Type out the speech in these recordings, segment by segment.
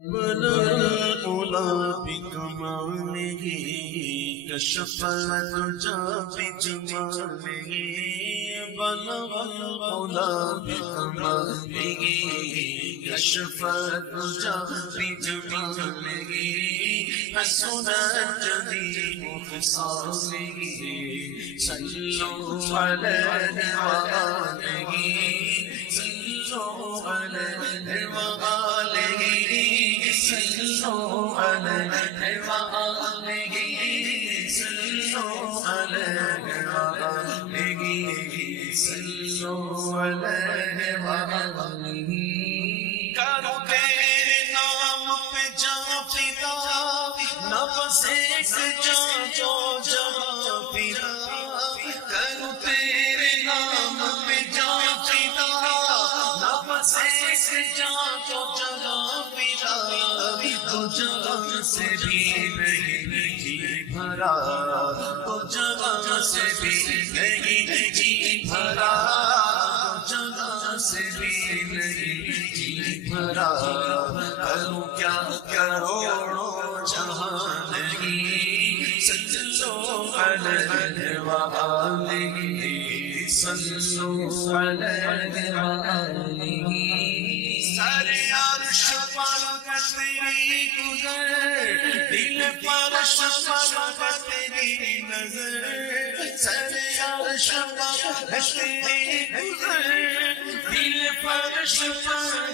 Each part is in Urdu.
بلغ بكماله كشف الدجى بجماله بلغ العلا بكماله كشف الدجى بجماله حسنت جميع خصاله صلوا عليه وآله صلوا عليه وآله صلوا عليه وآله صلوا عليه وآله صلوا عليه وآله کرو تیرے نام پہ جاں فدا نہ بس ایک جاں جو جہاں پھرا کرو تیرے نام پہ جاں فدا نہ بس ایک جاں جو جہاں پھرا تو جہاں سے بھی نہیں جی بھرا تو جہاں سے بھی نہیں جی بھرا تو جہاں سے بھی نہیں جی بھرا کروں کیا کروڑوں جہاں نہیں صلو علیہ وآلہ صلو علیہ وآلہ سر عرش پر تیری گزر دل پر شفق تیری نظر سر عرش پر تیری گزر دل پر شفق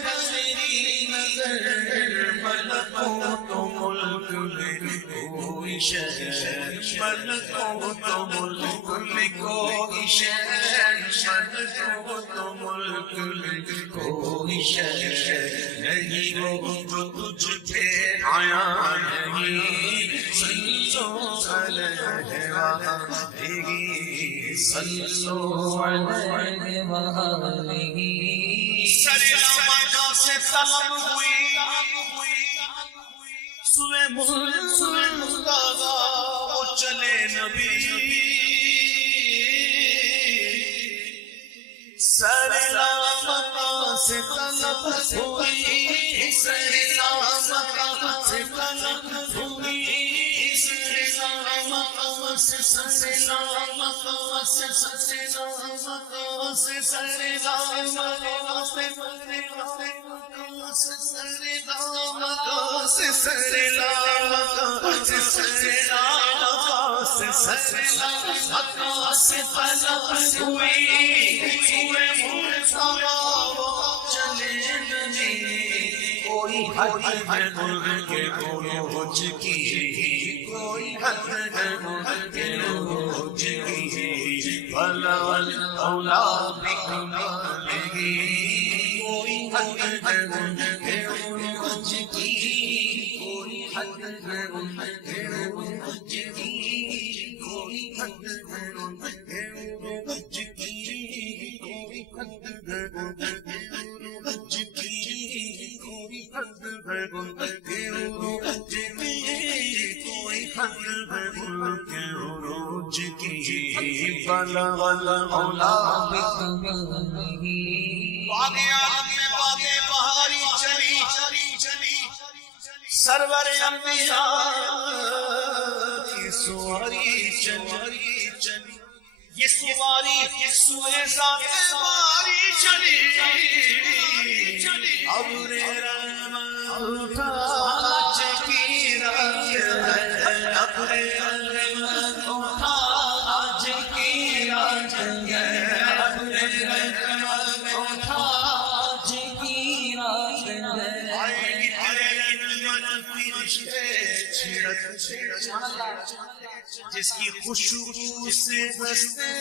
تیری نظر ملکوت و ملک میں کوئی شے ملکوت و ملک میں کوئی شے ملکوت و ملک میں کوئی شے نہیں وہ جو تجھ پہ آیا نہیں صلو علیہ وآلہ صلو علیہ وآلہ سر سے طلب ہوئی سوئے مصطفیٰ وہ چلے نبی سر سے طلب ہوئی سر سے طلب ہوئی کوئی حد ہے ملک کے عروج کی کوئی حد ہے ملک کے عروج کی بھلا اولا بکمالہ کوئی حد ہے ملک کے عروج کی کوئی حد ہے ملک کے عروج کی کوئی حد ہے ملک کے عروج کی کوئی حد ہے ملک کے عروج کی کوئی حد ہے ملک کے عروج کی کوئی حد ہے ملک کے عروج کی بلغ العلا بکمالہ باغ عالم میں باغ بہاری چلی سرور انبیاء کی سواری چلی یہ سواری سوئے ذات باری چلی ابر رحمت آج کی رات ہے ابر رحمت آج کی رات ہے ابر رحمت آج کی رات ہے آئے گی تیرے رحمت فرشتے چھڑک جس کی خوشبو سے بستے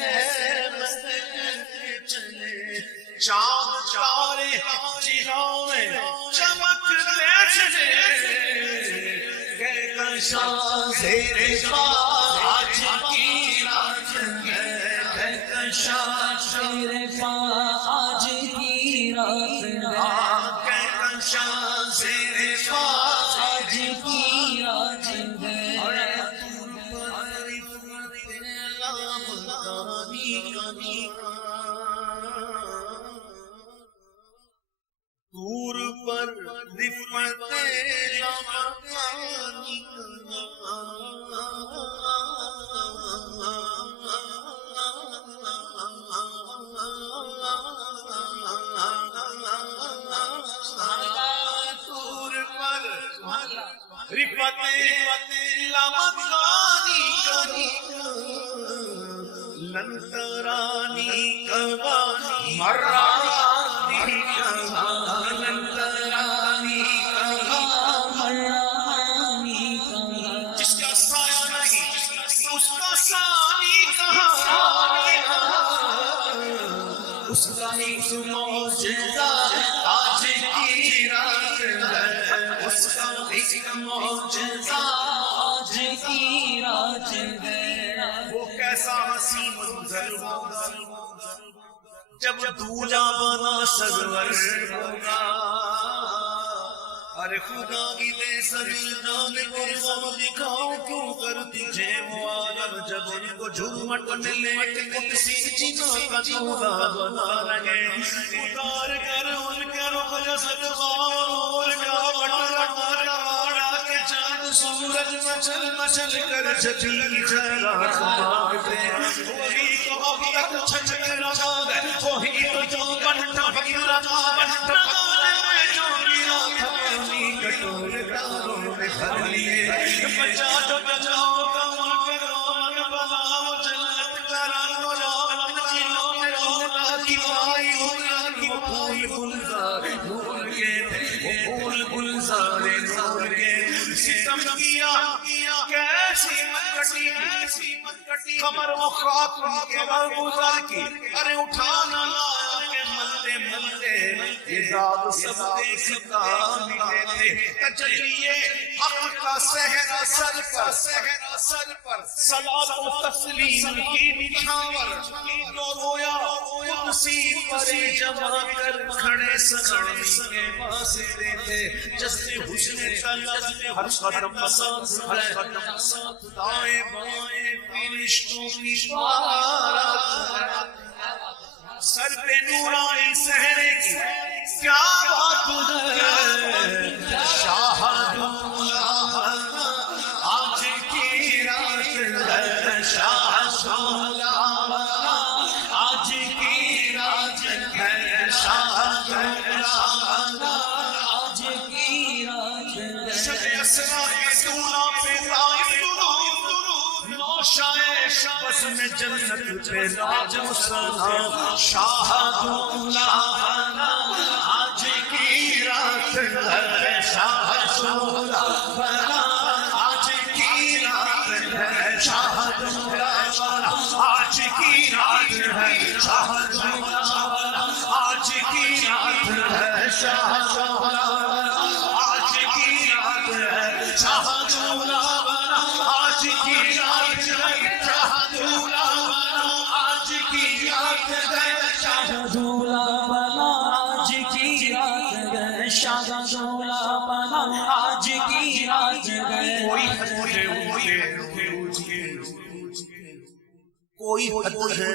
چلے چاند تارے چراغ میں چمکتے چلے کہکشاں زیر پا آج کی رات ہے کہکشاں زیر پا آج کی رات ہے کہکشاں زیر پا آج کی رات ہے دور پر رفعت لمکانی رفعت لمکانی لن ترانی کبانی مرانی لن ترانی مرانی جس کا سایہ نہیں اس کا ثانی کہاں اس کا ایک معجزہ آج کی رات ہے اس کا ایک معجزہ آج کی رات ہے وہ کیسا حسین منظر ہوگا جب دولہا بنا سرور ہوگا ارے خدا کی لے سجدان پر غم دکھاؤ کیوں کرتی جے وہ عالم جب ان کو جھومٹ ملے قدسی جنا کا دولہا بنا رہے اتار کر ان کے رخ جسد غور کا بٹا مارا کے چاند سورج مچل مچل کر جتی خیرات مانگتے وہی تو اب تک چھچک رہا ہے وہی تو جو بنتا بھگ رہا ہے جو گرا پانی کٹور داروں میں بھر لیے بچا تو بچاؤ کمال کرو بناؤ جنت کرانو رحمت جنوں میں رونا کی مائی ہونا کی پھول گلزار نور کے پھول گلزار نور کے ستم کیا کیسی مکٹی کمر و خاک کمر گزار کی ارے اٹھانا لایا کہ ملتے ملتے یہ داد سب دیکھتا ملے تھے تجلیے حق کا سہرا سر پر صلاۃ و تسلیم کی نچھاور تو رویا قدسی پر جمع کر کھڑے سنامی کے واسطے تھے جستے حسن طلب ہر قدم ساتھ ہے دائیں بائیں فرشتوں کی بارات سر پہ نورائی سہرے کی کیا بات ہے شاہدولہ آج کی رات ہے شاہدولہ آج کی رات ہے شاہدولہ آج کی رات ہے شب اسرا کے دولہ پہ طائف نوشائے شبس میں جنت پہ راج مسلم شاہدولہ آج کی رات ہے شاہدولہ آج کی رات ہے شاہدولہ آج کی رات ہے شاہدولہ آج کی رات ہے شاہدولہ آج کی رات ہے شاہدولہ آج کی رات ہے شاہدولہ آج کی رات ہے شاہدولہ آج کی رات ہے شاہدولہ آج کی رات ہے کوئی حد ہے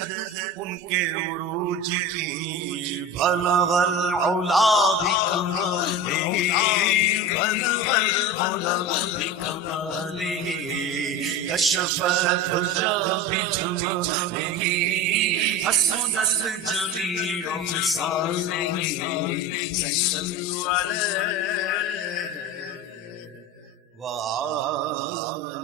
ان کے عروج کی بلغ العلا بکمالہ بلغ العلا بکمالہ کشف الدجى بجماله حسنت جميع خصاله صلوا عليه وآله